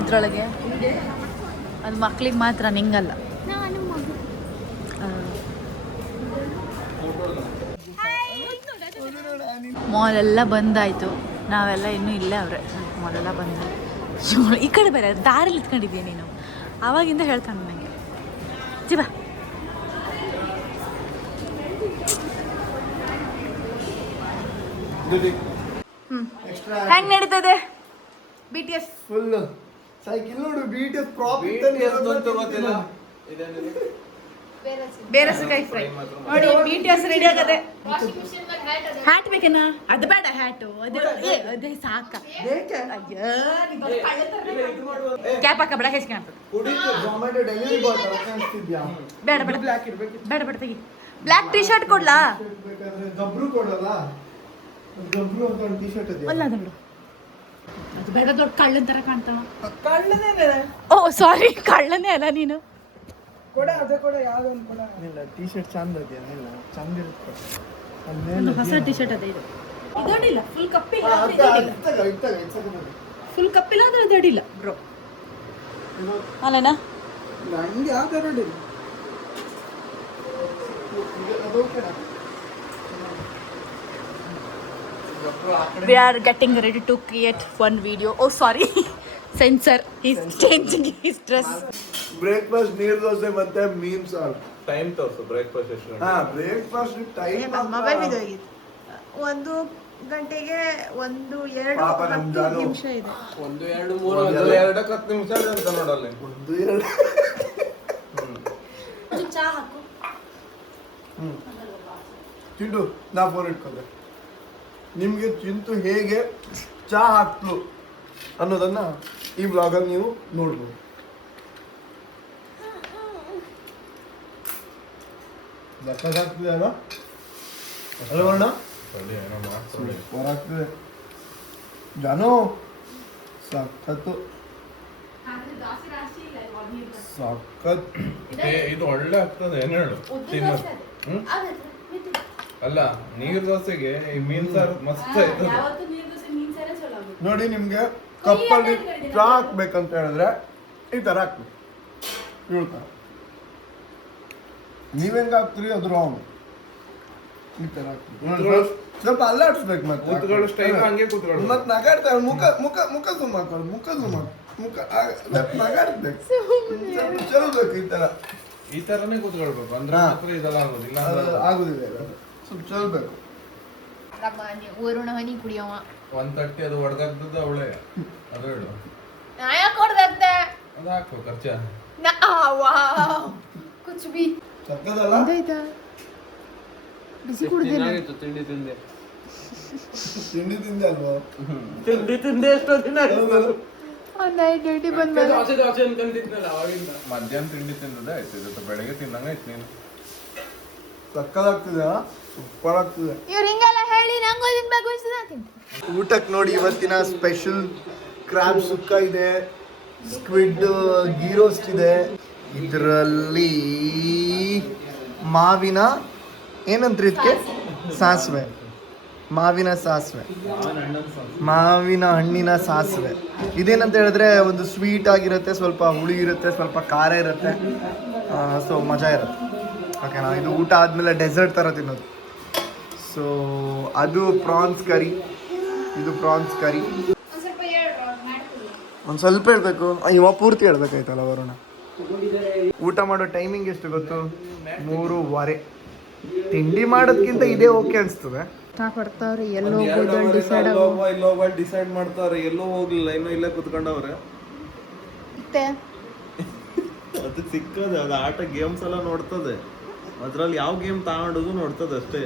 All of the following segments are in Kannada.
ಇದ್ರೊಳಗೆ ಅದು ಮಕ್ಳಿಗೆ ಮಾತ್ರ ನಿಂಗಲ್ಲ. ಮಾಲ್ ಎಲ್ಲ ಬಂದಾಯಿತು, ನಾವೆಲ್ಲ ಇನ್ನೂ ಇಲ್ಲೇ ಅವ್ರೆ. ಮಾಲೆಲ್ಲ ಬಂದ ಈ ಕಡೆ ಬೇರೆ ದಾರಿಲಿ ಇತ್ಕೊಂಡಿದ್ದೀಯ ನೀನು, ಆವಾಗಿಂದ ಹೇಳ್ತಾನೆ ನನಗೆ. ಚಿಬಾ ಹೆಂಗ್ ನಡೀತದೆ BTS? ಫುಲ್ ಸೈಕಲ್ ನೋಡು, BTS ಬೇರೆ ಕೈ ಫ್ರೈ ನೋಡಿ. BTS ರೆಡಿ ಆಗದೆ. ಹ್ಯಾಟ್ ಬೇಕೇನಾ? ಅದು ಬೇಡ ಹ್ಯಾಟು, ಅದೇ ಸಾಕ. ಕ್ಯಾಪ್ ಹಾಕ ಬೇಡ, ಹೆಚ್ಚು ಕ್ಯಾಪ್ ಬೇಡ ಬೇಡ ಬೇಡ ಬೇಡ ತೆಗಿ. ಬ್ಲ್ಯಾಕ್ ಟೀ ಶರ್ಟ್ ಕೊಡ್ಲಾ? ಗಬ್ರು ಕೊಡಲ್ಲ, ಗಬ್ರು ಅಂತ ಒಂದು ಟೀ ಶರ್ಟ್ ಇದೆ. ಅಲ್ಲ ಅದು ಅದು ಬೇಡ, ದೊಡ್ಡ ಕಳ್ಳನ ತರ ಕಾಣ್ತಾವ. ಓ ಸಾರಿ, ಕಳ್ಳನೇ ಅಲ್ಲ ನೀನು. ಕೊಡ ಅದೇ ಕೊಡ, ಯಾವ್ದೊಂದು ಕೊಡ. ಇಲ್ಲ ಟೀ ಶರ್ಟ್ ಚಂದ ಇದೆಯಾ? ಇಲ್ಲ ಚಂದ ಇರುತ್ತೆ. ಒಂದು ಹೊಸ ಟೀ ಶರ್ಟ್ ಅದೇ ಇದು. ಇದಡಿಲ್ಲ, ಫುಲ್ ಕಪ್ಪಿಲ್ಲ. ಫುಲ್ ಕಪ್ಪಿಲ್ಲ ಅಂದ್ರೆ ಇದಡಿಲ್ಲ ಬ್ರೋ. ಅಲ್ಲೇನಾ? ನಂಗೆ ಯಾವ ಥರ ಅಡಿಲ್ಲ. We are getting ready to create one video. Oh sorry, censor. He's changing his dress. Breakfast ನೀರು ದೋಸೆ ಮತ್ತೆ ಮೀನ್ ಸಾರು. ಟೈಮ್ ತೋರಿಸು ಬ್ರೇಕ್ಫಾಸ್ಟ್ ಎಷ್ಟು? ಬ್ರೇಕ್ಫಾಸ್ಟ್ ಟೈಮ್ ಮೊಬೈಲ್ ಇದಾಗಿತ್ತು. 1 ಗಂಟೆಗೆ 1-2 ನಿಮಿಷ ಇದೆ. 1-2-3 ನಿಮಿಷ ಅಂತ ನೋಡಲ್ಲ. 1-2 ಚಾ ಹಾಕು. ಚಿಂಟು, ನಾ ಫೋನ್ ಇಟ್ಕೊಂಡೆ. ನಿಮಗೆ ಚಿಂಟು ಹೇಗೆ ಚಾ ಹಾಕ್ತು ಅನ್ನೋದನ್ನ ಈ ಬ್ಲಾಗಲ್ಲಿ ನೀವು ನೋಡ್ಬೋದು. ಆಗ್ತಿದೆ ಅಲ್ಲ ಅಲ್ವಣ್ಣ? ಹೊರಾಗ್ತಿದೆ ಜಾನು, ಸಖತ್ತು ಸಖತ್. ಇದು ಒಳ್ಳೆ ಆಗ್ತದೆ ಏನು ಹೇಳು ತಿನ್ನೋದು. ಅಲ್ಲ, ನೀರ್ ದೋಸೆಗೆ ಈ ಮೀನ್ ಸಾರು ಮಸ್ತ್ ಆಯ್ತದೆ. ನೋಡಿ, ನಿಮ್ಗೆ ಕಪ್ಪಲ್ಲಿ ಚಾ ಹಾಕ್ಬೇಕಂತ ಹೇಳಿದ್ರೆ ಈ ತರ ಹಾಕ್ಬೇಕು, ಹೇಳ್ತಾರೆ. ನೀವೆಂಗ ಹಾಕ್ತೀರಿ ಅದು ರಾಂಗ್. ಈ ತರ ಹಾಕ್ಬೇಕು, ಸ್ವಲ್ಪ ಅಲ್ಲಾಡ್ಸ್ಬೇಕು. ಕೂತ್ಕೊಳ್ಳೋ ಸ್ಟೈಲ್ ಹಂಗೆ ಕೂತ್ಕೊಳ್ಳೋ. ಮತ್ತೆ ನಗಾಡ್ತಾರೆ. ಮುಖ ಮುಖ ಮುಖ ಸುಮ್ಮ ಹಾಕೋದು, ಮುಖ ಸುಮ್ಮ ಮುಖ ನಗಾಡ್ಬೇಕು, ಚಲಬೇಕು. ಈ ತರನೇ ಕೂತ್ಕೊಳ್ಬೇಕು ಅಂದ್ರೆ ಮಾತ್ರ ಇದೆಲ್ಲ ಆಗೋದಿಲ್ಲ. ಆಗುದಿಲ್ಲ, ಸ್ವಲ್ಪ ಚಲಬೇಕು. ಹನಿ ಕುಡಿಯವ 130 ಅದು ಹೊಡೆದಾಗ್ತದ ಅವಳೆ. ಅದು ಹೇಳು, ಅದು ಹಾಕು ಖರ್ಚ. ಸಕ್ಕದಲ್ಲ? ಬಿಸಿ ಕುಡಿದಿಲ್ಲ. ತಿಂಡಿ ತಿಂದೆ ಅಲ್ವಾ? ತಿಂಡಿ ತಿಂದೆ ಎಷ್ಟೋ ದಿನ ಮಧ್ಯಾಹ್ನ ತಿಂಡಿ ತಿಂದದೆ ಆಯ್ತು. ಇವತ್ತು ಬೆಳಗ್ಗೆ ತಿನ್ನಂಗ ಆಯ್ತು. ನೀನು ಸಕ್ಕದಾಗ್ತಿದೆ, ಸೂಪರ್ ಆಗ್ತಿದೆ. ಇವ್ರು ಹಿಂಗೆಲ್ಲ ಹೇಳಿ ನಂಗೂ ತಿನ್ಬೇಕು ಅನ್ಸುತ್ತೆ. ಊಟಕ್ಕೆ ನೋಡಿ, ಇವತ್ತಿನ ಸ್ಪೆಷಲ್ ಕ್ರಾಬ್ ಸುಕ್ಕ ಇದೆ, ಸ್ಕ್ವಿಡ್ ಗೀ ರೋಸ್ಟ್ ಇದೆ. ಇದರಲ್ಲಿ ಮಾವಿನ ಏನಂತ ಇದಕ್ಕೆ ಸಾಸಿವೆ, ಮಾವಿನ ಹಣ್ಣಿನ ಸಾಸಿವೆ. ಇದೇನಂತ ಹೇಳಿದ್ರೆ ಒಂದು ಸ್ವೀಟ್ ಆಗಿರುತ್ತೆ, ಸ್ವಲ್ಪ ಹುಳಿ ಇರುತ್ತೆ, ಸ್ವಲ್ಪ ಖಾರ ಇರುತ್ತೆ. ಸೊ ಮಜಾ ಇರುತ್ತೆ. ಓಕೆನಾ? ಇದು ಊಟ ಆದಮೇಲೆ ಡೆಸರ್ಟ್ ಥರ ತಿನ್ನೋದು. ಸೊ ಅದು ಪ್ರಾನ್ಸ್ ಕರಿ, ಇದು ಪ್ರಾನ್ಸ್ ಕರಿ. ಒಂದು ಸ್ವಲ್ಪ ಹೇಳ್ಬೇಕು, ಇವ ಪೂರ್ತಿ ಹೇಳ್ಬೇಕಾಯ್ತಲ್ಲ ವರುಣ. ಊಟ ಮಾಡೋ ಟೈಮಿಂಗ್ ಎಷ್ಟು ಗೊತ್ತು? 3:15. ತಿಂಡಿ ಮಾಡೋದ್ಕಿಂತ ಇದೇ ಓಕೆ ಅನಿಸ್ತದೆ. ಡಿಸೈಡ್ ಮಾಡ್ತಾರೆ. ಎಲ್ಲೋ ಹೋಗ್ಲಿಲ್ಲ, ಇನ್ನೂ ಇಲ್ಲೇ ಕುತ್ಕೊಂಡವ್ರೆ. ಅದು ಸಿಕ್ಕದೆ, ಅದು ಆಟ ಗೇಮ್ಸ್ ಎಲ್ಲ ನೋಡ್ತದೆ. ಅದ್ರಲ್ಲಿ ಯಾವ ಗೇಮ್ ತಗೊಂಡು ನೋಡ್ತದೆ ಅಷ್ಟೇ.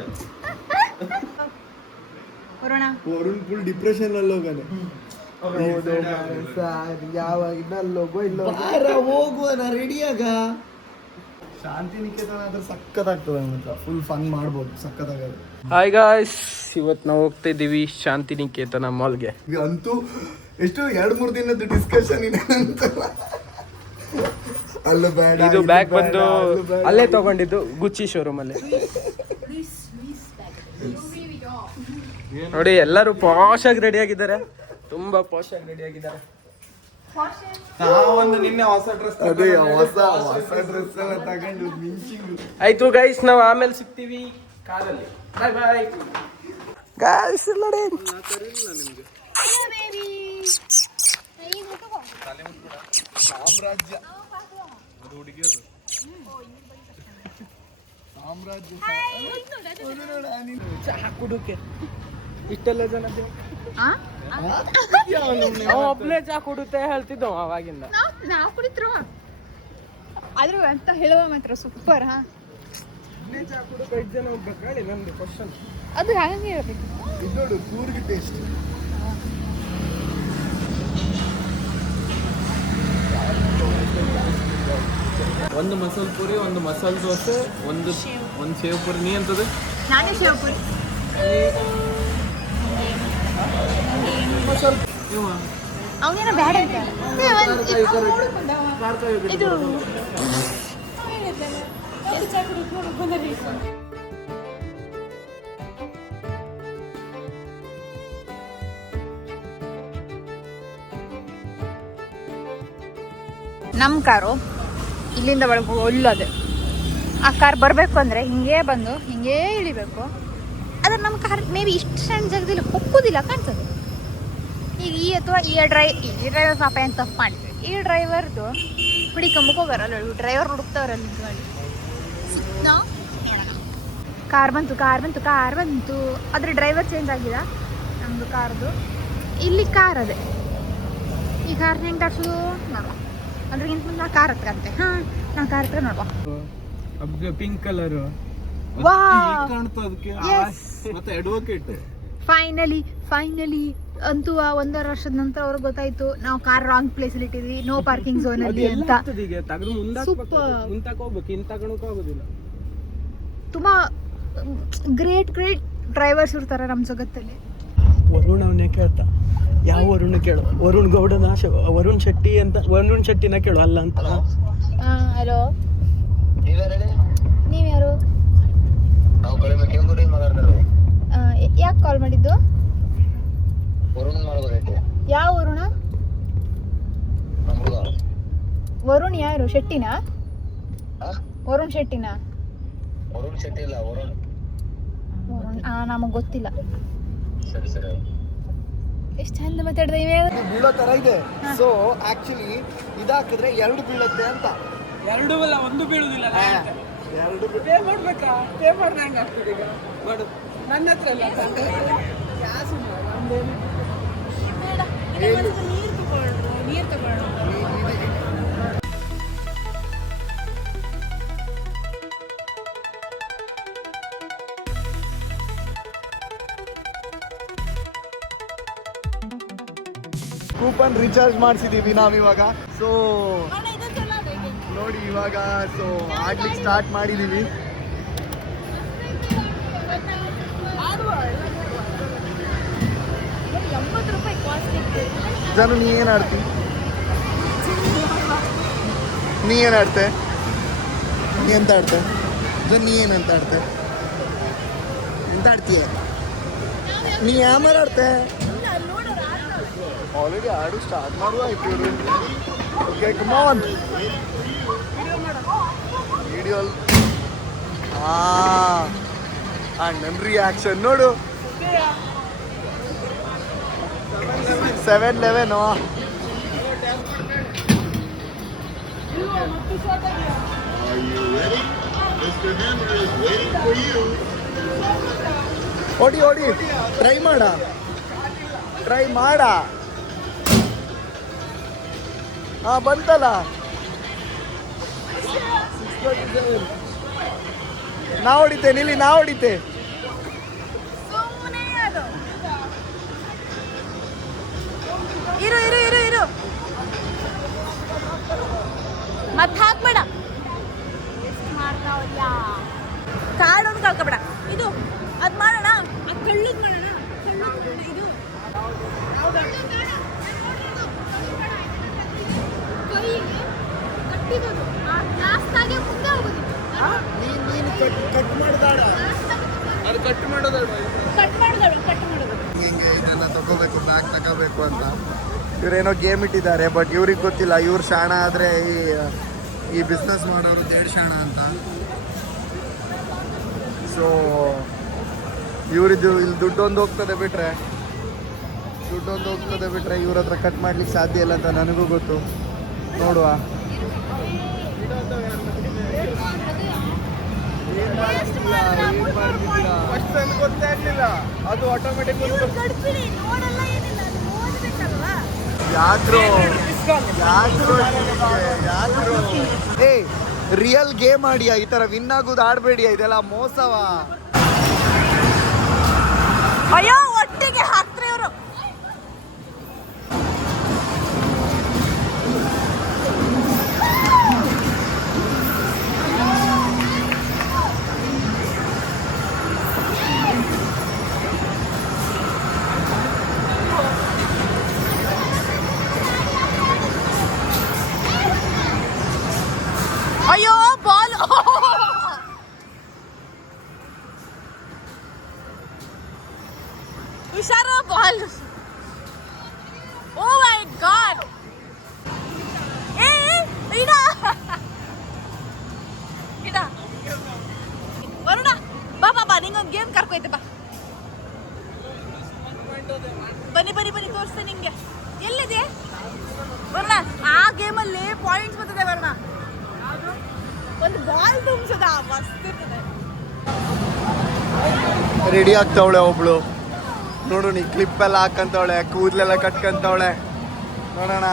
ವರುಣ್ ಫುಲ್ ಡಿಪ್ರೆಷನ್ ಅಲ್ಲಿ ಹೋಗಾನೆ. ಹೋಗುವ ರೆಡಿಯಾಗ. ಶಾಂತಿನಿಕೇತನ ಅಂದ್ರೆ ಸಕ್ಕತ್ತಾಗ್ತದೆ, ಮಾತ್ರ ಫುಲ್ ಫನ್ ಮಾಡ್ಬೋದು, ಸಕ್ಕತ್ತಾಗದು. ಹಾಯ್ ಗಾಯ್ಸ್, ಇವತ್ತು ನಾವು ಹೋಗ್ತಾ ಇದ್ದೀವಿ ಶಾಂತಿನಿಕೇತನ ಮಾಲ್ಗೆ. ಅಂತೂ ಎಷ್ಟು 2-3 ದಿನದ ಡಿಸ್ಕಷನ್ ಇದೆ ಅಂತ. ಅಲ್ಲ ಬೇಡ, ಇದು ಬ್ಯಾಗ್ ಬಂದು ಅಲ್ಲೇ ತಗೊಂಡಿದ್ದು, ಗುಚ್ಚಿ ಶೋರೂಮ್ ಅಲ್ಲಿ. ನೋಡಿ ಎಲ್ಲರೂ ಪಾಶ್ ಆಗಿ ರೆಡಿ ಆಗಿದ್ದಾರೆ, ತುಂಬಾ ಪಾಶ್ ಆಗಿ ರೆಡಿ ಆಗಿದ್ದಾರೆ. ನಾವೊಂದು ನಿನ್ನೆ ಹೊಸ ಡ್ರೆಸ್ ಅದೇ ಹೊಸ ಡ್ರೆಸ್ ಎಲ್ಲ ತಗೊಂಡು ಮಿಂಚಿಂಗ್. ಆಯ್ತು ಗೈಸ್, ನಾವು ಆಮೇಲೆ ಸಿಗ್ತೀವಿ ಕಾರಲ್ಲಿ. ಬಾಯ್ ಬಾಯ್ ಗೈಸ್. ನೋಡಿ ಸಾಮ್ರಾಜ್ಯ ಅದು ಹುಡುಗಿಯದು ಸಾಮ್ರಾಜ್ಯ. ಚಹಾ ಕುಡುಕೆ ಇಷ್ಟೆಲ್ಲ ಜನ ಒಬ್ಬನೇ ಚಹಾ ಕುಡುತ್ತೆ ಹೇಳ್ತಿದ್ದವ ಅವಾಗಿಂದ. ನಾವು ಕುಡಿತ್ರು ಆದ್ರೂ ಅಂತ ಹೇಳುವ ಮಾತ್ರ ಸೂಪರ್. ಹಾ, ಚಹಾ ಕುಡುಕೆ 5 ಜನ ಹೋಗ್ಬೇಕು ಹೇಳಿ ನಮ್ದು ಕ್ವಶನ್. ಅದು ಹಂಗೆ ಇರಬೇಕು. ಇದು ನೋಡು ಕೂರ್ಗಿ ಟೇಸ್ಟ್. ಒಂದು ಮಸಾಲೆ ಪುರಿ, ಒಂದು ಮಸಾಲೆ ದೋಸೆ, ಒಂದು ಸೇವ್ ಪುರಿ. ನೀ ಅಂತದೆ? ನಾನೇ ಶಿವಪುರಿ. ಅವನೇನ ಬ್ಯಾಡ ಅಂತ ಇದು ನಮ್ಮ ಕಾರು ಇಲ್ಲಿಂದ ಒಳಗೆ ಒಲ್ಲದೆ. ಆ ಕಾರ್ ಬರಬೇಕು ಅಂದರೆ ಹಿಂಗೇ ಬಂದು ಹಿಂಗೇ ಇಳಿಬೇಕು. ಆದರೆ ನಮ್ಮ ಕಾರ್ ಮೇ ಬಿ ಇಷ್ಟು ಸಣ್ಣ ಜಾಗದಲ್ಲಿ ಒಪ್ಪೋದಿಲ್ಲ ಕಾಣ್ತದೆ. ಈಗ ಈ ಡ್ರೈವರ್ ಪಾಪ ಏನು ತಪ್ಪು ಮಾಡಿದ್ವಿ. ಈ ಡ್ರೈವರ್ದು ಹುಡಿಕೊಂಬಕ್ಕೆ ಹೋಗಾರಲ್ಲ, ಡ್ರೈವರ್ ಹುಡುಕ್ತವ್ರಲ್ಲಿ ನಾವು ಕಾರ್ ಬಂತು. ಆದರೆ ಡ್ರೈವರ್ ಚೇಂಜ್ ಆಗಿದೆ ನಮ್ಮದು ಕಾರ್ದು. ಇಲ್ಲಿ ಕಾರ್ ಅದೇ. ಈ ಕಾರ್ ಹೆಂಗೆ ತರ್ಸೋದು ನೋಡುವ. ಅದ್ರಿಗಿಂತ ಮುಂದೆ ನಾ ಕಾರ್ ಹತ್ಕಂತೆ. ಹಾಂ, ನಾ ಕಾರ್ ಹತ್ರ ನೋಡುವ. ಪಿಂಕ್ ಕಲರ್ ಕಾಣ್ತಾ ಅದಕ್ಕೆ. ಮತ್ತೆ ಅಡ್ವೊಕೇಟ್ ಫೈನಲಿ ಅಂತೂ 1.5 ವರ್ಷದ ನಂತರ ಅವ್ರಿಗೆ ಗೊತ್ತಾಯ್ತು ನಾವು ಕಾರ್ ರಾಂಗ್ ಪ್ಲೇಸ್ ಅಲ್ಲಿ ಇಟ್ಟಿದ್ವಿ, ನೋ ಪಾರ್ಕಿಂಗ್ ಝೋನ್ ಅಲ್ಲಿ ಅಂತ. ತುಂಬಾ ಗ್ರೇಟ್ ಡ್ರೈವರ್ಸ್ ಇರ್ತಾರೆ ನಮ್ಮ ಜಗತ್ತಲ್ಲಿ. ವರುಣ್ ಅವನೇ ಕೇಳ್ತಾ, ಯಾವ ವರುಣ್ ಕೇಳು? ವರುಣ್ ಗೌಡನ ವರುಣ್ ಶೆಟ್ಟಿನ ಕೇಳು, ಅಲ್ಲ ಅಂತ. ಹಲೋ, ನೀವ್ಯಾರು? ಯಾಕೆ ಕಾಲ್ ಮಾಡಿದ್ದು? ಯಾವ ವರುಣ? ವರುಣ್ ಯಾರು? ಶೆಟ್ಟಿನಾ? ವರುಣ್ ಶೆಟ್ಟಿನಾ? ವರುಣ್ ನಮಗ್ ಗೊತ್ತಿಲ್ಲ. ಎಷ್ಟು ಚಂದ ಮಾತಾಡ್ದೆ ಬೀಳೋ ತರ ಇದೆ. ಸೊ ಆಕ್ಚುಲಿ ಇದಾಕಿದ್ರೆ 2 ಬೀಳುತ್ತೆ ಅಂತ. 2 ಅಲ್ಲ, 1 ಬೀಳುದಿಲ್ಲ. 2 ಪೇ ಮಾಡ್ಬೇಕಾ? ಪೇ ಮಾಡ್ದೆ ಹಂಗೆ ಆಗ್ತದೆ ಈಗ. ಮಾಡು, ನನ್ನ ಹತ್ರ ಅಲ್ಲ. ನೀರು ತಗೊಳ್ಳೋಣ. ಕೂಪನ್ ರೀಚಾರ್ಜ್ ಮಾಡಿಸಿದೀವಿ ನಾವಿವಾಗ. ಸೊ ನೋಡಿ ಇವಾಗ ಆಡ್ಲಿಕ್ಕೆ ಸ್ಟಾರ್ಟ್ ಮಾಡಿದೀವಿ. ಜನ ನೀ ಏನು ಆಡ್ತಿ? ನೀ ಏನು ಆಡ್ತೆ? ನೀ ಎಂತ ಆಡ್ತೆ? ನೀ ಏನಂತ ಆಡ್ತೆ? ಎಂತ ಆಡ್ತೀಯ ನೀ? ಯಾಮರ್ ಆಡ್ತೆ? ಆಲ್ರೆಡಿ ಆಡು ಸ್ಟಾರ್ಟ್ ಮಾಡುವ ಆಯ್ತು ಇವರು. Okay, come on. ವಿಡಿಯೋ ಅಣ್ಣನ ರಿಯಾಕ್ಷನ್ ನೋಡು. 7-11. ಓಡಿ ಟ್ರೈ ಮಾಡ. ಹಾ, ಬಂತಲ್ಲ. 6:37. ನಾ ಹೊಡಿತೆ ನಿಲ್ಲಿ, ನಾ ಹೊಡಿತೆ. ಇರು ಮತ್ತೆ ಹಾಕ್ಬೇಡ. ಕಾಡೊಂದು ಕಳ್ಕೊಬೇಡ. ಇದು ಅದು ಮಾಡೋಣ, ಕಳ್ಳದ್ ಮಾಡೋಣ. ಇದು ಕಟ್ಟಿರೋದು ಲಾಸ್ಟಾಗೆ ಮುಂದೆ ಹೋಗೋದು. ಕಟ್ ಮಾಡ್ದಾಡ. ಅದು ಕಟ್ ಮಾಡೋದಾಡ. ಮಾಡಬೇಕು ಅಂತ. ಇವರೇನೋ ಗೇಮ್ ಇಟ್ಟಿದ್ದಾರೆ, ಬಟ್ ಇವ್ರಿಗೆ ಗೊತ್ತಿಲ್ಲ ಇವ್ರು ಶಾಣ ಆದರೆ ಈ ಬಿಸ್ನೆಸ್ ಮಾಡೋರು ದೇಡ್ ಶಾಣ ಅಂತ. ಸೊ ಇವರಿದ್ದು ಇಲ್ಲಿ ದುಡ್ಡೊಂದು ಹೋಗ್ತದೆ ಬಿಟ್ರೆ ಇವ್ರ ಹತ್ರ ಕಟ್ ಮಾಡ್ಲಿಕ್ಕೆ ಸಾಧ್ಯ ಇಲ್ಲ ಅಂತ ನನಗೂ ಗೊತ್ತು. ನೋಡುವ. ಗೊತ್ತೇ ಆಗ್ಲಿಲ್ಲ, ಅದು ಆಟೋಮೆಟಿಕ್ ಯಾಕ್ರೋ ಏ ರಿಯಲ್ ಗೇಮ್ ಆಡಿಯಾ, ಈ ತರ ವಿನ್ ಆಗೋದು ಆಡ್ಬೇಡಿಯಾ, ಇದೆಲ್ಲ ಮೋಸವಾ. ಅಯ್ಯೋ ಒಟ್ಟಿಗೆ ಹಾಕ್ತಾರೆ ಇವರು. ಅಯ್ಯೋ ಬಾಲ್. ಹುಷಾರು ಬಾಲ್. ಓ ಮೈ ಗಾಡ್. ಏ ಇಡ ವರುಣ ಬಾ ಬಾ ಬಾ, ನಿಂಗೊಂದು ಗೇಮ್ ಕರ್ಕೊಯ್ತೆ ಬಾ. ಬನ್ನಿ ತೋರಿಸ್ತೇನೆ ನಿಂಗೆ. ಎಲ್ಲಿದೆ ವರುಣ? ಆ ಗೇಮಲ್ಲಿ ಪಾಯಿಂಟ್ಸ್ ಬರ್ತದೆ ವರುಣ. ಒಂದು ಬಾಲ್ ತುಂಬಿಸದ ಮಸ್ತ್ ಇರ್ತದೆ. ರೆಡಿ ಆಗ್ತಾವಳೆ ಒಬ್ಳು, ನೋಡು ನೀ ಕ್ಲಿಪ್ ಎಲ್ಲ ಹಾಕಂತವಳೆ, ಕೂದಲೆಲ್ಲ ಕಟ್ಕಂತವಳೆ. ನೋಡೋಣ.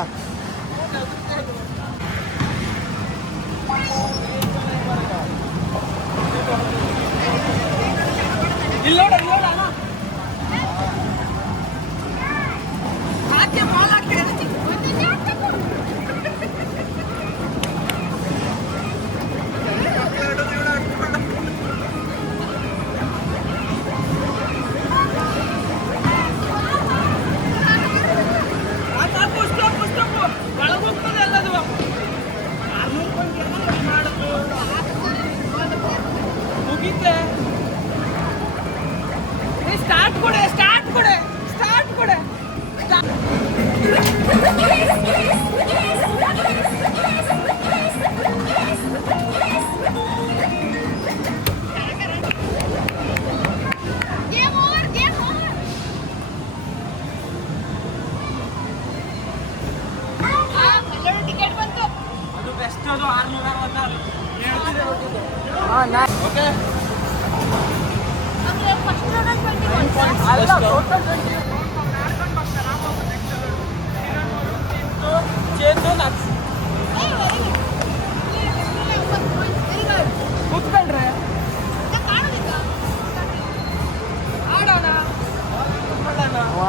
ಕೂತ್ಕೊಂಡ್ರೆ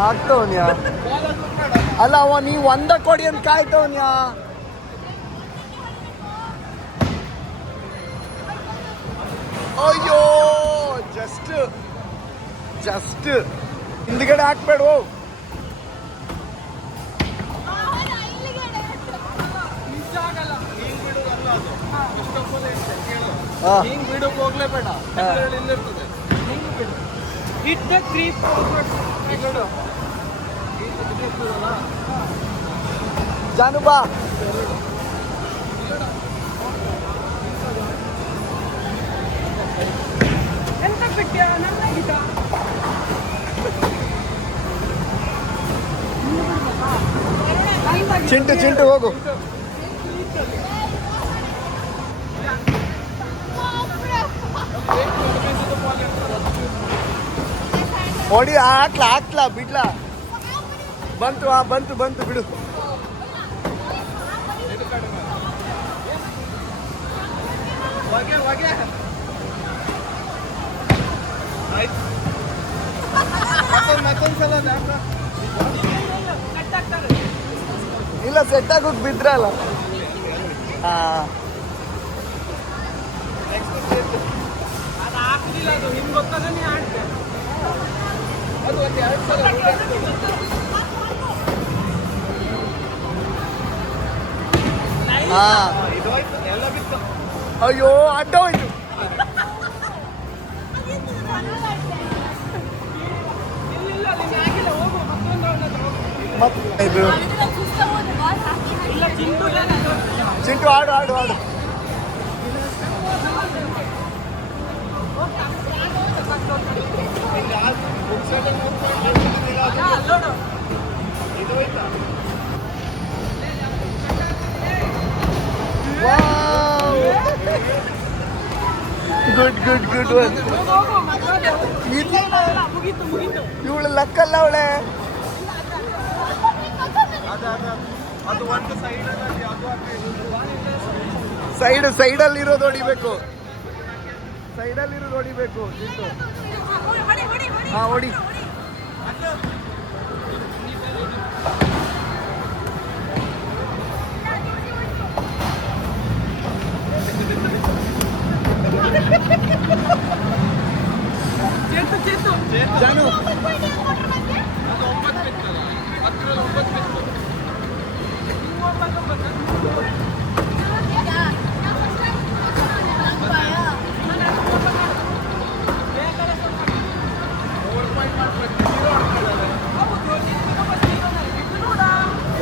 ಆಗ್ತವನ್ಯಾ ಅಲ್ಲ ಅವ ನೀ ಒಂದ ಕೊಡಿ ಅಂತ ಕಾಯ್ತವನ್ಯಾ. ಅಯ್ಯೋ ಜಸ್ಟ್ ಹಿಂದ್ಗಡೆ ಹಾಕ್ಬೇಡು. ಹಿಂಗ್ ಬಿಡೋಕೆ ಹೋಗ್ಲೇಬೇಡ, ಇಲ್ಲಿರ್ತದೆ. ಹಿಂಗ್ ಬಿಡು, ಹಿಟ್ ದ ಕ್ರೀಪ್ ಫಾರ್ವರ್ಡ್. ಜಾನು ಬಾ. ಎಂತ ಬಿಟ್ಟ್ಯಾ? ನನ್ನಾಗಿದ್ದ ಚಿಂಟು ಹೋಗು. ಹೊಡಿ, ಹಾಕ್ಲಾ ಬಿಡ್ಲಾ. ಬಂತು ಬಿಡು. ಮತ್ತೊಂದ್ಸಲ ಇಲ್ಲ, ಸೆಟ್ ಆಗೋಕ್ ಬಿದ್ರಲ್ಲ. ಅದು ಹಾಕುದಿಲ್ಲ, ಅದು ನಿಮ್ಗೆ ಗೊತ್ತಾಗ ನೀ ಆಡ್ತೆ. ಅದು ಒಂದು 2 ಸಲ ಎಲ್ಲ ಬಿತ್ತು. ಅಯ್ಯೋ ಅಡ್ಡ ಹೋಯ್ತು. ಇಲ್ಲ ನಿನ್ನ ಆಗಿಲ್ಲ, ಹೋಗು ಮತ್ತೊಂದು ರೌಂಡ್. ಇದು ಚಿಂಟು ಆಡು ಆಡು ಆಡು. Good good good one. ಇವಳು ಲಕ್ಕಲ್ಲ ಅವಳೆ. ಸೈಡಲ್ಲಿ ಇರೋದು ಹೊಡಿಬೇಕು. ಚಿಂಟು ಹಾ ಹೊಡಿ. ಜಾನು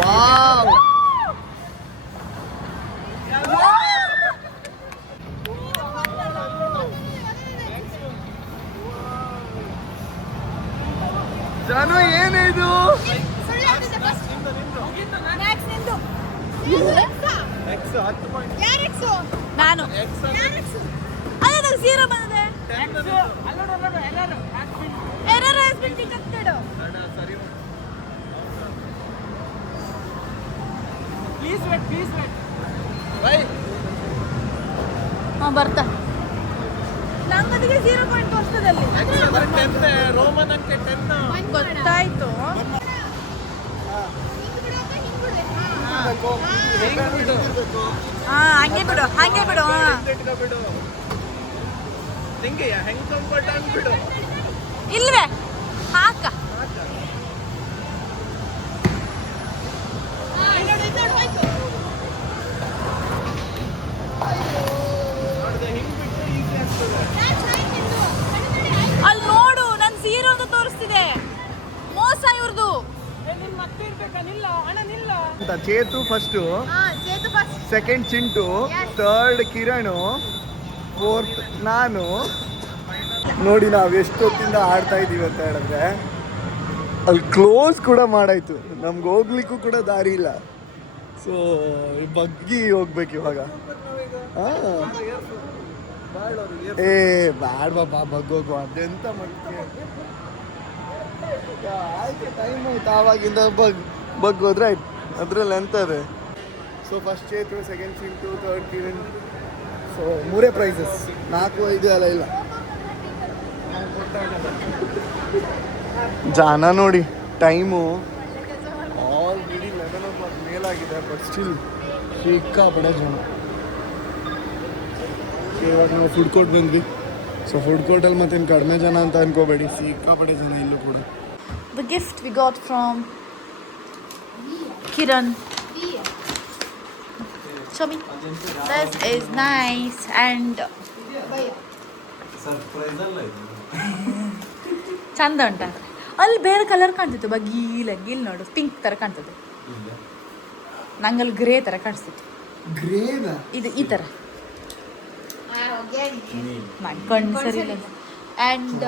ವಾವ್. ಜಾನು ಏನಿದು? ನಾನು ಅದೇ ಜೀರೋ ಬಂದಿದೆ. Error has been detected. Please wait. ಬರ್ತಾ ನಮ್ಮದಿಗೆ 0 ಪಾಯಿಂಟ್ ತೋರಿಸ್ತದಲ್ಲಿ ರೋಮನ್ ಅಂಕೆ 10. ಗೊತ್ತಾಯ್ತು. ಹಂಗೆ ಬಿಡು. ಹೆಂಗ್ ಕಂಫರ್ಟ್ ಆಗ್ಬಿಡು. ಇಲ್ವೇ ಹಾಕ. ಅಲ್ಲಿ ನೋಡು ನನ್ 0 ಅಂತ ತೋರಿಸ್ತಿದೆ. ಮೋಸ ಇವ್ರದು. ಅಂತ Chethu first, second Chintu, third Kiran, fourth ನಾನು. ನೋಡಿ ನಾವು ಎಷ್ಟೊತ್ತಿಂದ ಆಡ್ತಾ ಇದ್ದೀವಿ ಅಂತ ಹೇಳಿದ್ರೆ ಅಲ್ಲಿ ಕ್ಲೋಸ್ ಕೂಡ ಮಾಡಾಯ್ತು. ನಮ್ಗೆ ಹೋಗ್ಲಿಕ್ಕೂ ಕೂಡ ದಾರಿ ಇಲ್ಲ. ಸೊ ಬಗ್ಗಿ ಹೋಗ್ಬೇಕು ಇವಾಗ. ಏ ಬ್ಯಾಡ ಬಾಬಾ ಬಗ್ಗೋಗು. ಅದೆಂತ ಮಾಡ್ತೀವಿ. ಆಯ್ತು ಟೈಮ್ ಆಯ್ತು. ಆವಾಗಿಂದ ಬಗ್ಗೋದ್ರೆ ಆಯ್ತು. ಅದ್ರಲ್ಲಿ ಎಂತದೆ. So first Chethu, second Chintu, third Kiran. So 3 prizes. 4, 5 ಎಲ್ಲ ಇಲ್ಲ. ಜಾನ ನೋಡಿ ಟೈಮು ಆಲ್ರೆಡಿ 11 o'clock ಮೇಲಾಗಿದೆ. ಬಟ್ ಸ್ಟಿಲ್ ಸಿಕ್ಕಾಪಡೆ ಜನ. ಇವಾಗ ನಾವು ಫುಡ್ ಕೋರ್ಟ್ ಬಂದ್ವಿ. ಸೊ ಫುಡ್ ಕೋರ್ಟಲ್ಲಿ ಮತ್ತೇನು ಕಡಿಮೆ ಜನ ಅಂತ ಅನ್ಕೋಬೇಡಿ, ಸಿಕ್ಕಾಪಡೆ ಜನ ಇಲ್ಲೂ ಕೂಡ. The gift we got from Kiran. Show me. This is nice and surprise ಅಲ್ಲ ಇದು. ಚಂದ ಉಂಟ. ಅಲ್ಲಿ ಬೇರೆ ಕಲರ್ ಕಾಣ್ತಿತ್ತು. ಬಗೀಲ್ ನೋಡು ಪಿಂಕ್ ಥರ ಕಾಣ್ತದೆ. ನಂಗಲ್ಲಿ ಗ್ರೇ ಥರ ಕಾಣಿಸ್ತಿತ್ತು. ಗ್ರೇನಾ ಇದು ಈ ಥರ ಕಣ್ಣು ಸರಿ ಇಲ್ಲ. And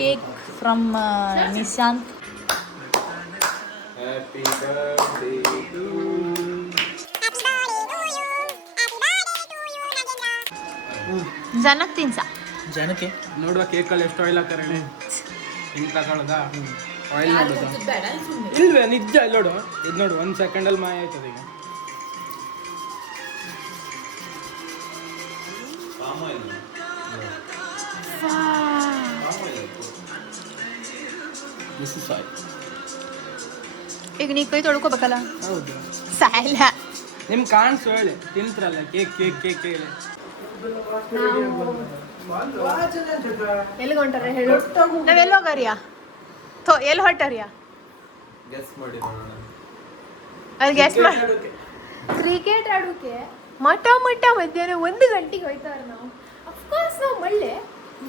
cake from Nishant. Happy birthday to ಜನಕ್ಕೆ ತಿನ್ಸ. ಜನಕ್ಕೆ ನೋಡುವ ಕೇಕಲ್ಲಿ ಎಷ್ಟು ಆಯಿಲ್ ಹಾಕಾರೆ. ಹಿಂಗೆ ತಗೊಳ್ಳೋದಾ ಆಯಿಲ್ ನೋಡೋದಾ? ಇಲ್ವೇ ನಿಜ. ಇಲ್ಲಿ ನೋಡು, ಇದು ನೋಡು 1 ಸೆಕೆಂಡಲ್ಲಿ ಮಾಯ ಆಯ್ತದೆ. ಈಗ ದಿಸ್ ಇಸ್ ಆಯಿಲ್. ಈಗ ನೀ ಕೈ ತೊಳ್ಕೊಬೇಕಲ್ಲ. ಹೌದು. ಸಾಯಲ್ಲ. ನಿಮ್ಗೆ ಕಾಣಿಸು ಹೇಳಿ ತಿಂತ್ರಲ್ಲ ಕೇಕ್ ಹೇಳಿ. ಎಲ್ಲಿ ಹೊಂಟಾರೆ ಹೇಳು. ನಾವೆಲ್ಲಿ ಹೋಗಾರಿಯಾ? ಎಲ್ಲಿ ಹೊಂಟಾರಿಯಾ? ಗೆಸ್ ಮಾಡಿ ನೋಡೋಣ. ಅದು ಗೆಸ್ ಮಾಡಿ. ಕ್ರಿಕೆಟ್ ಆಡೋಕೆ ಮಠ ಮಧ್ಯಾಹ್ನ 1 ಗಂಟೆಗೆ ಹೋಯ್ತಾರೆ ನಾವು. ಅಫ್ಕೋರ್ಸ್ ನಾವು ಮಳ್ಳೆ,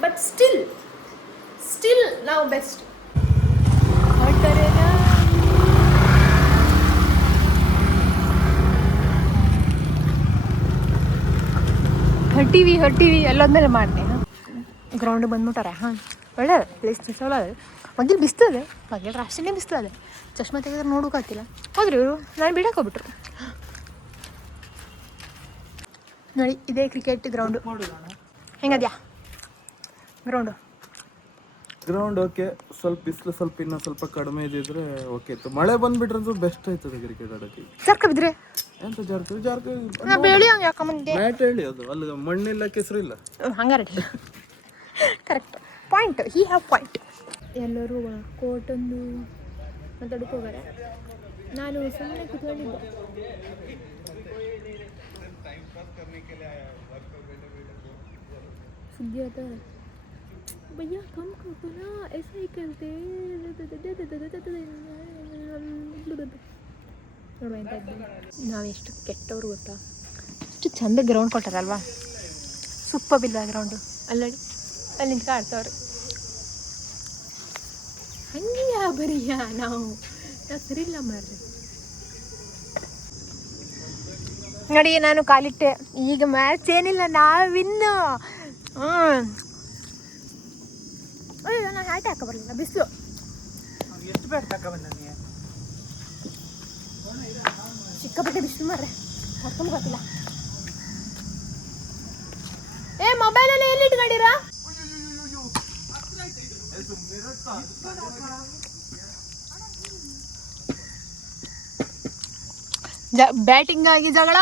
ಬಟ್ ಸ್ಟಿಲ್ ನಾವು ಬೆಸ್ಟ್. ಹೊರಟಾರೇನಾ ಹೊಟ್ಟಿವಿ ಎಲ್ಲೊಂದ್ಮೇಲೆ ಮಾಡಿದೆ. ಗ್ರೌಂಡ್ ಬಂದ್ಬಿಟ್ಟಾರೆ. ಹಾಂ ಒಳ್ಳೆಯದು ಪ್ಲೇಸ್ ಒಳ್ಳೆಯದು. ಮಗಿಲ್ ಬಿಸ್ತದೆ, ಮಗಿಲ್ ಅಷ್ಟೇ ಬಿಸ್ತದೆ. ಚಶ್ಮಾ ತೆಗೆದ್ರೆ ನೋಡೋಕ್ಕಾಗ್ತಿಲ್ಲ. ಹೋದ್ರಿ ಇವರು, ನಾನು ಬಿಡಕ್ಕೆ ಹೋಗ್ಬಿಟ್ರು. ನೋಡಿ ಇದೇ ಕ್ರಿಕೆಟ್ ಗ್ರೌಂಡು. ಹೆಂಗದ್ಯಾ ಗ್ರೌಂಡ್ ಓಕೆ. ಸ್ವಲ್ಪ ಬಿಸಿಲು ಸ್ವಲ್ಪ ಇನ್ನೂ ಸ್ವಲ್ಪ ಕಡಿಮೆ ಇದ್ದಿದ್ರೆ ಓಕೆ ಇತ್ತು. ಮಳೆ ಬಂದ್ಬಿಟ್ರೆ ಬೆಸ್ಟ್ ಆಯ್ತದೆ ಕ್ರಿಕೆಟ್ ಆಡೋಕ್ಕೆ. ಜಾರ್ಕ ಬಿದ್ರೆ ಎಂತ ಜಾರ್ಕ ಬೆಳಿ ಹಂಗೆ ಯಾಕಂಬಂದೆ ಮ್ಯಾಟ್ ಹೇಳಿ ಅದು ಅಲ್ಲಿ ಮಣ್ಣಿಲ್ಲ ಕೆಸರು ಇಲ್ಲ ಹಂಗಾರೆ correct point. He have point. ಎಲ್ಲರೂ ಕೋಟೊಂದು ಮಾತಾಡಕ್ಕೆ ಹೋಗಾರೆ. ನಾನು ಸುಮ್ಮನೆ ಕೂತ್ಕೊಂಡಿದ್ದೆ. सुग्गी आता है भैया कम करो ना, ऐसा ही करते ನಾವೆಷ್ಟು ಕೆಟ್ಟವ್ರು ಗೊತ್ತಾ. ಎಷ್ಟು ಚಂದ ಗ್ರೌಂಡ್ ಕೊಟ್ಟಾರಲ್ವಾ, ಸೂಪರ್ ಬಿಲ್ವಾ ಗ್ರೌಂಡು. ಅಲ್ಲಡಿ ಅಲ್ಲಿ ನಿಂತ್ಕ ಆಡ್ತವ್ರು. ಹಂಗೆ ಬರೀಯ ನಾವು ಸರಿ ಇಲ್ಲ ಮಾರ್ರಿ. ನೋಡಿ ನಾನು ಕಾಲಿಟ್ಟೆ. ಈಗ ಮ್ಯಾಚ್ ಏನಿಲ್ಲ, ನಾವಿನ್ನು. ಅಯ್ಯೋ ನಾನು ಹ್ಯಾಟ್ ಹಾಕ ಬರಲಿಲ್ಲ, ಬಿಸಿಲು. ಎಷ್ಟು ಬ್ಯಾಟ್ ಹಾಕ ಬಂದ ನೀ? ಸಿಕ್ಕಾಪಟ್ಟೆ ಬಿಸಿಲು ಮಾರ್ರೆ, ಹೊತ್ಕೊಂಡು ಗೊತ್ತಿಲ್ಲ. ಮೊಬೈಲೆಲ್ಲ ಎಲ್ಲಿ ಇಟ್ಕೊಂಡಿರಾ? ಬ್ಯಾಟಿಂಗ್ ಆಗಿ ಜಗಳ.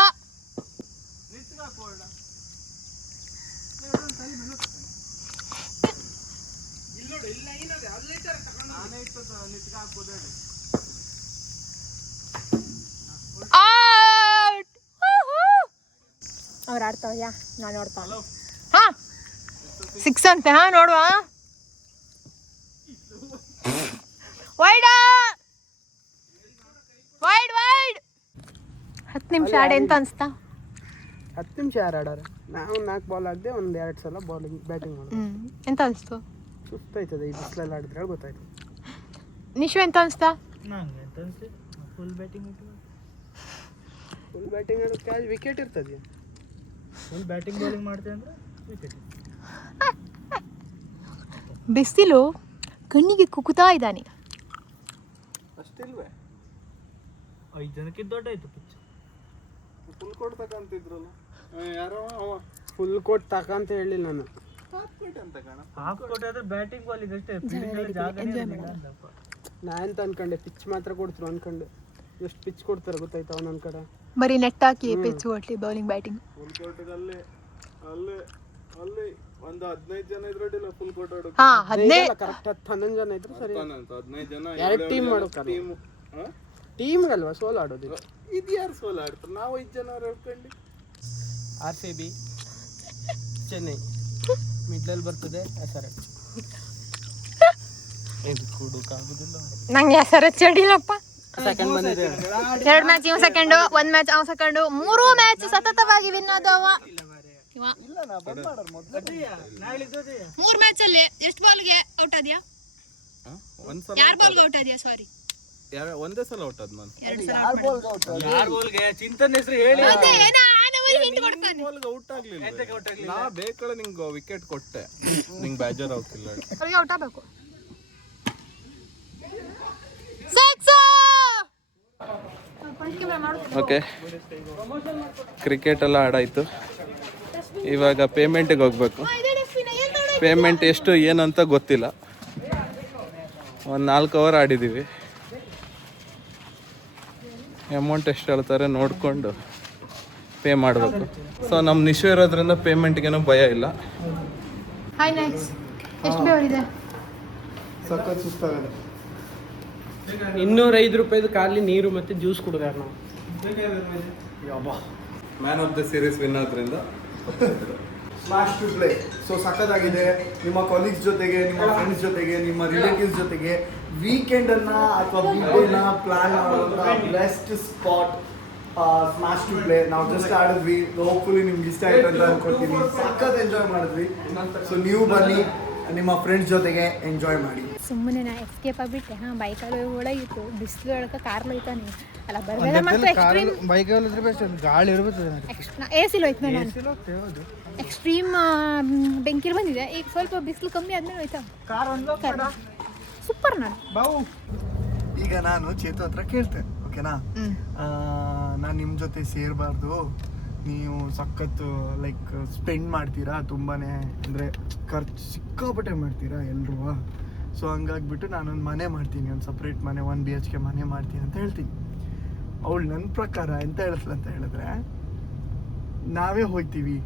ಅವ್ರು ಆಡ್ತಾವ್ಯಾ, ನಾನು ನೋಡ್ತಾವ. ಹಾ 6 ಅಂತೆ. ಹಾ ನೋಡುವ. ವೈಡ್ 10 ನಿಮಿಷ ಆಡಿ ಎಂತ ಅನ್ಸ್ತಾ? 10 ನಿಮಿಷ ಯಾರು ಆಡಾರ? ನಾವು 4 ಬಾಲ್ ಆಗದೆ ಒಂದು 2 ಸಲ ಬಾಲಿಂಗ್ ಬ್ಯಾಟಿಂಗ್ ಮಾಡೋದು. ಎಂತ ಅನಿಸ್ತು? ಸುಸ್ತಾಯ್ತದೆ ಈ ಬಿಸಿಲಲ್ಲಿ ಆಡಿದ್ರೆ ಗೊತ್ತಾಯ್ತು. ನಿಶು ಎಂತ ಅನಿಸ್ತಾ? ನಂಗೆ ಎಂತ ಅನಿಸ್ತು, ಫುಲ್ ಬ್ಯಾಟಿಂಗ್ ಆಡೋಕ್ಕೆ ವಿಕೆಟ್ ಇರ್ತದೆ. ಫುಲ್ ಬ್ಯಾಟಿಂಗ್ ಬಾಲಿಂಗ್ ಮಾಡ್ತೇವೆ ಅಂದರೆ ವಿಕೆಟ್. ಬಿಸಿಲು ಕಣ್ಣಿಗೆ ಕುಕ್ಕುತ್ತಾ ಇದ್ದಾನೆ. ಅಷ್ಟಿಲ್ವೇ? 5 ಜನಕ್ಕೆ ದೊಡ್ಡ ಆಯ್ತು ಪಿಚ್. ಫುಲ್ ಕೋಟ್ ತಕಂತಿದ್ರಲ್ಲ ಯಾರೋ ಅವ. ಫುಲ್ ಕೋಟ್ ತಕಂತ ಹೇಳಿಲ್ಲ ನಾನು. ಹಾಫ್ ಕೋಟ್ ಆದ್ರೆ ಬ್ಯಾಟಿಂಗ್ ಬಾಲಿಂಗ್ ಅಷ್ಟೇ. ನಾ ಎಂತ ಅನ್ಕೊಂಡೆ ಪಿಚ್ ಮಾತ್ರ ಕೊಡ್ತಾರೆ ಅನ್ಕೊಂಡೆ. ಎಷ್ಟು ಪಿಚ್ ಕೊಡ್ತಾರೆ ಗೊತ್ತಾಯ್ತು ಅವನೊಂದ್ ಕಡೆ. ಬರೀ ನೆಟ್ ಹಾಕಿ ಪಿಚ್ ಕೊಡ್ಲಿ ಬೌಲಿಂಗ್ ಬ್ಯಾಟಿಂಗ್. ಫುಲ್ ಕೋಟ್ ಅಲ್ಲಿ ಒಂದು 15 ಜನ ಇದ್ರಡಿಲ್ಲ ಫುಲ್ ಕೋಟ್ ಆಡೋಕೆ. ಹಾ 15 ಕರೆಕ್ಟ್ 11 ಜನ ಇದ್ರು ಸರಿ. 15 ಜನ ಎರಡು ಟೀಮ್ ಮಾಡೋಕಲ್ಲ. ಟೀಮ್ ಅಲ್ವಾ ಸೋಲ್ ಆಡೋದು. ಇದು ಯಾರು ಸೋಲ್ ಆಡ್ತಾರೆ? ನಾವು 5 ಜನ ಹೇಳ್ಕೊಂಡು. RCB ಚೆನ್ನೈ ಮಿಡ್ಲಲ್ಲಿ ಬರ್ತದೆ SRH. ಇದು ಕೂಡಕ್ಕಾಗೋದಿಲ್ಲ ನಂಗೆ SRH ಚಡಿಲಪ್ಪ. ಸೆಕೆಂಡ್ ಬಂದಿದೆ. 2 ಮ್ಯಾಚ್ ಇವ ಸೆಕೆಂಡು, 1 ಮ್ಯಾಚ್ ಅವ ಸೆಕೆಂಡು, 3 ಮ್ಯಾಚ್ ಸತತವಾಗಿ ವಿನ್ ಆದವ. 3 ಮ್ಯಾಚ್ ಅಲ್ಲಿ ಎಷ್ಟು ಬಾಲ್ಗೆ ಔಟ್ ಆದ್ಯಾ? ಒಂದ್ಸಲ ಯಾರ್ ಬಾಲ್ಗೆ ಔಟ್ ಆದ್ಯಾ? ಸಾರಿ ಒಂದೇ ಸಲ ಔಟ್ ಆದ್ ನಾನು. ಯಾರ್ ಗೋಲ್ಗೆ ಚಿಂತನ್ ಹೆಸರು ಹೇಳಿ. ಅದೇ ನಾನು ಹಿಂಟ್ ಕೊಡ್ತಾನೆ. ಬಾಲ್ಗೆ ಔಟ್ ಆಗ್ಲಿಲ್ಲ. ನಾ ಬೇಕಳ ನಿಂಗೆ ವಿಕೆಟ್ ಕೊಟ್ಟೆ, ನಿಂಗೆ ಬೇಜಾರ್ ಆಗ್ತಿಲ್ಲ. ಅವ್ರಿಗೆ ಔಟ್ ಆಗಬೇಕು. ಓಕೆ, ಕ್ರಿಕೆಟ್ ಎಲ್ಲ ಆಡಾಯ್ತು. ಇವಾಗ ಪೇಮೆಂಟಿಗೆ ಹೋಗ್ಬೇಕು. ಪೇಮೆಂಟ್ ಎಷ್ಟು ಏನಂತ ಗೊತ್ತಿಲ್ಲ. ಒಂದು 4 ಅವರ್ ಆಡಿದ್ದೀವಿ. ಅಮೌಂಟ್ ಎಷ್ಟು ಹೇಳ್ತಾರೆ ನೋಡಿಕೊಂಡು ಪೇ ಮಾಡಬೇಕು. ಸೊ ನಮ್ಮ ನಿಶು ಇರೋದ್ರಿಂದ ಪೇಮೆಂಟ್ಗೇನೋ ಭಯ ಇಲ್ಲ. Hi nice. ಎಷ್ಟು ಬೇವರಿದೆ? ಸಖತ್ ಸುಸ್ತಾಗದೆ. 205 ರೂಪಾಯಿದು ಖಾಲಿ ನೀರು ಮತ್ತೆ ಜ್ಯೂಸ್ ಕುಡಿದಾರ ನಾವು. Man of the series win ಆದ್ರಿಂದ ಸ್ಮ್ಯಾಶ್ ಟು ಪ್ಲೇ. ಸೊ ಸಖತ್ತಾಗಿದೆ. ನಿಮ್ಮ ಕೊಲೀಗ್ಸ್ ಜೊತೆಗೆ, ನಿಮ್ಮ ಫ್ರೆಂಡ್ಸ್ ಜೊತೆಗೆ, ನಿಮ್ಮ ರಿಲೇಟಿವ್ಸ್ ಜೊತೆಗೆ ವೀಕೆಂಡನ್ನು ಅಥವಾ ವೀಕೆಂಡ್ನ ಪ್ಲ್ಯಾನ್ ಮಾಡುವಂಥ best spot smash to play. ನಾವು ಜಸ್ಟ್ ಆಡಿದ್ವಿ. ಹೋಪ್ಫುಲಿ ನಿಮ್ಗೆ ಇಷ್ಟ ಆಯ್ತು ಅಂತ ಅನ್ಕೊಳ್ತೀನಿ. ಸಖತ್ ಎಂಜಾಯ್ ಮಾಡಿದ್ವಿ. ಸೊ ನೀವು ಬನ್ನಿ, ನಿಮ್ಮ ಫ್ರೆಂಡ್ಸ್ ಜೊತೆಗೆ ಎಂಜಾಯ್ ಮಾಡಿ. ಸುಮ್ಮನೆ ನಾ ಎಸ್ಕೇಪ್ ಆಗಿಬಿಟ್ಟೆ. ಹಾಂ, ಬೈಕಲ್ಲಿ ಒಳಗಿತ್ತು, ಬಿಸಿಲು ಒಳಗೆ ಕಾರ್ಲು ಹೋಯ್ತಾನೆ ಅಲ್ಲ ಬರಬೇಡ. ಮತ್ತು ಎಕ್ಸ್ಟ್ರೀಮ್ ಬೈಕಲ್ಲಿ ಇದ್ರೆ ಬೆಸ್ಟ್, ಗಾಳಿ ಇರ್ಬೋದು. ಎ ಸಿಲ್ ಹೋಯ್ತು ನಾನು. ಎಕ್ಸ್ಟ್ರೀಮ್ ಬೆಂಕಿಲ್ ಬಂದಿದೆ. ಈಗ ಸ್ವಲ್ಪ ಬಿಸಿಲು ಕಮ್ಮಿ ಆದ್ಮೇಲೆ ಹೋಯ್ತಾ ಸೂಪರ್. ನಾನು ಈಗ ನಾನು ಚೇತು ಹತ್ರ ಕೇಳ್ತೆ, ಓಕೆನಾ, ನಾನು ನಿಮ್ಮ ಜೊತೆ ಸೇರಬಾರ್ದು, ನೀವು ಸಖತ್ತು ಲೈಕ್ ಸ್ಪೆಂಡ್ ಮಾಡ್ತೀರಾ ತುಂಬಾನೇ, ಅಂದರೆ ಖರ್ಚು ಸಿಕ್ಕಾಪಟ್ಟೆ ಮಾಡ್ತೀರಾ ಎಲ್ರೂ, ಸೊ ಹಂಗಾಗ್ಬಿಟ್ಟು ನಾನೊಂದು ಮನೆ ಮಾಡ್ತೀನಿ, ಒಂದು ಸಪ್ರೇಟ್ ಮನೆ, 1 BHK ಮನೆ ಮಾಡ್ತೀನಿ ಅಂತ ಹೇಳ್ತೀನಿ. ಅವಳು ನನ್ನ ಪ್ರಕಾರ ಎಂತ ಅಂತ ಹೇಳಿದ್ರೆ, ನಾವೇ ಹೋಗ್ತೀವಿ,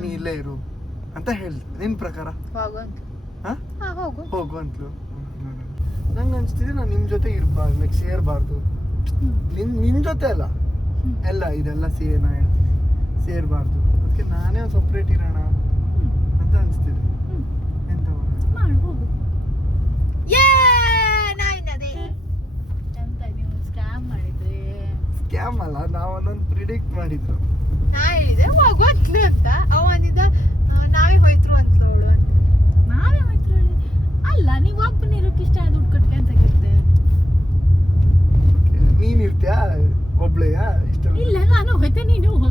ನೀ ಇಲ್ಲೇ ಇರು ಅಂತ ಹೇಳ್ತೀನಿ. ನಿನ್ನ ಪ್ರಕಾರ ಹೋಗು ಅಂತಲು. ನಂಗೆ ಅನ್ಸ್ತಿದೆ ನಾನು ನಿಮ್ಮ ಜೊತೆ ಇರಬಾರ್ದು, ಲೈಕ್ ಸೇರಬಾರ್ದು. ನಿನ್ನ ಜೊತೆ ಅಲ್ಲ, ಎಲ್ಲ ಇದೆಲ್ಲ ನಾ ಹೇಳ್ತೀನಿ ಸೇರಬಾರ್ದು, ಅದಕ್ಕೆ ನಾನೇ ಒಂದು ಸಪ್ರೇಟ್ ಇರೋಣ ಅಂತ ಅನಿಸ್ತಿದೆ. ಎಂತ ಸ್ಕ್ಯಾಮ್ ಅಲ್ಲ, ನಾವು ಒಂದೊಂದು ಪ್ರಿಡಿಕ್ಟ್ ಮಾಡಿದ್ರು. ನಾ ಹೇಳಿದೆ ಹೋಗು ಅಂತಲು ಅಂತ, ಅವ ಅಂದಿದ್ದ ನಾವೇ ಹೋಯ್ತ್ರು ಅಂತಲು ಅವಳು ಅಂತ. ನಾವೇ ಹೋಯ್ತ್ರು ಅಲ್ಲ, ನೀವು ಒಬ್ಬನ ಇರೋಕೆ ಇಷ್ಟ ದುಡ್ಡು ಕಟ್ಕೆ ಅಂತ ಕೇಳ್ತೆ. ನೀನ್ ಇರ್ತೀಯಾ ಒಬ್ಳೆಯಾ? ಇಷ್ಟ ಇಲ್ಲ, ನಾನು ಹೋಯ್ತೆ, ನೀನು ಹೋಗು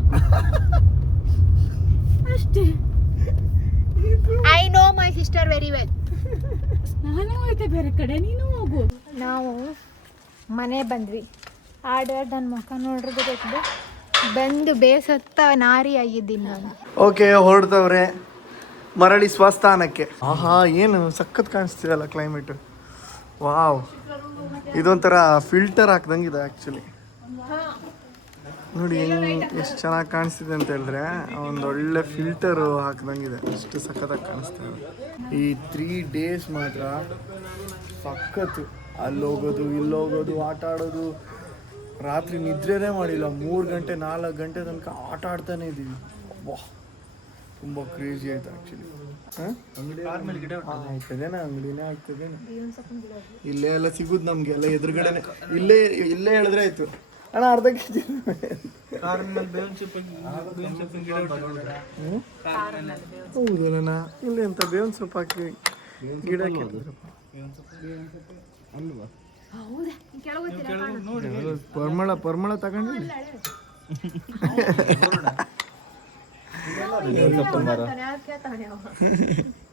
ಅಷ್ಟೇ. I know my sister very well. ನಾನು ಹೋಯ್ತೆ ಬೇರೆ ಕಡೆ, ನೀನು ಹೋಗು. ನಾವು ಮನೆ ಬಂದ್ವಿ. ನನ್ನ ಮುಖ ನೋಡ್ರಿ ಗೊತ್ತಾಯ್ತದೆ, ಬಂದು ಬೇಸತ್ತ ನಾರಿ ಆಗಿದ್ದೀನಿ ನಾನು. ಓಕೆ, ಹೊರಡ್ತವ್ರೆ ಮರಳಿ ಸ್ವಸ್ಥಾನಕ್ಕೆ. ಆಹಾ, ಏನು ಸಖತ್ ಕಾಣಿಸ್ತಿದಲ್ಲ ಕ್ಲೈಮೇಟ್. ವಾವ್, ಇದೊಂಥರ ಫಿಲ್ಟರ್ ಹಾಕ್ದಂಗಿದೆ ಆ್ಯಕ್ಚುಲಿ. ನೋಡಿ ಎಷ್ಟು ಚೆನ್ನಾಗಿ ಕಾಣಿಸ್ತಿದೆ ಅಂತ ಹೇಳಿದ್ರೆ, ಒಂದೊಳ್ಳೆ ಫಿಲ್ಟರು ಹಾಕ್ದಂಗಿದೆ, ಅಷ್ಟು ಸಖತ್ತಾಗಿ ಕಾಣಿಸ್ತಿದೆ. ಈ 3 days ಮಾತ್ರ ಸಖತ್ತು. ಅಲ್ಲೋಗೋದು ಇಲ್ಲೋಗೋದು, ಆಟ ಆಡೋದು, ರಾತ್ರಿ ನಿದ್ರೆನೇ ಮಾಡಿಲ್ಲ. 3 ಗಂಟೆ 4 ಗಂಟೆ ತನಕ ಆಟ ಆಡ್ತಾನೆ ಇದ್ದೀವಿ. ವಾಹ್, ತುಂಬ ಕ್ರೇಜಿ ಆಯ್ತು ಆ್ಯಕ್ಚುಲಿ. ಆಗ್ತದೇನಾ, ಅಂಗಡಿನೇ ಆಗ್ತದೇನಾ, ಇಲ್ಲೇ ಎಲ್ಲ ಸಿಗುದು ನಮ್ಗೆ, ಎಲ್ಲ ಎದುರುಗಡೆನೆ. ಇಲ್ಲೇ ಹೇಳಿದ್ರೆ ಆಯ್ತು. ಅಣ್ಣ ಅರ್ಧ ಕೆಜಿ ಹೌದಲ್ಲ, ಇಲ್ಲಿ ಅಂತ ಬೇವಿನ ಸೊಪ್ಪು ಹಾಕಿ ಗಿಡ ಅಲ್ವಾ? ಪರಿಮಳ ತಗೊಂಡು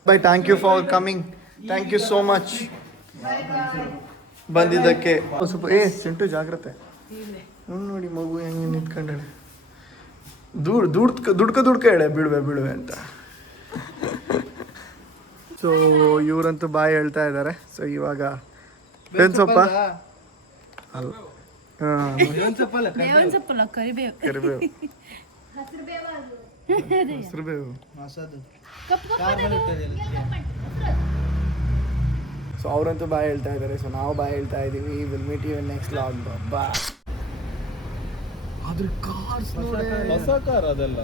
bye. Thank you for coming, thank you so much ಬಂದಿದ್ದಕ್ಕೆ. ಸ್ವಲ್ಪ ಸಿಂಟು ಜಾಗ್ರತೆ. ನೋಡಿ ಮಗು ಹೆಂಗೆ ನಿಂತ್ಕೊಂಡಳೆ, ದುಡ್ಕ ಹೇಳೆ ಬೀಳುವೆ ಅಂತ. ಸೊ ಇವರಂತೂ ಬಾಯಿ ಹೇಳ್ತಾ ಇದ್ದಾರೆ. ಸೊ ಇವಾಗ ಬೇವಿನ ಸೊಪ್ಪ ಅಲ್ಲ, ಕರಿಬೇವು, ಹಸಿರುಬೇವು. ಸೊ ಅವರಂತೂ ಬಾಯ್ ಹೇಳ್ತಾ ಇದ್ದಾರೆ. ಸೊ ನಾವು ಬಾಯ್ ಹೇಳ್ತಾ ಇದ್ದೀವಿ. Will meet you next vlog. Bye. ಅದ್ರ ಕಾರ್ಸ್ ಹೊಸ ಕಾರ್ ಅದೆಲ್ಲ.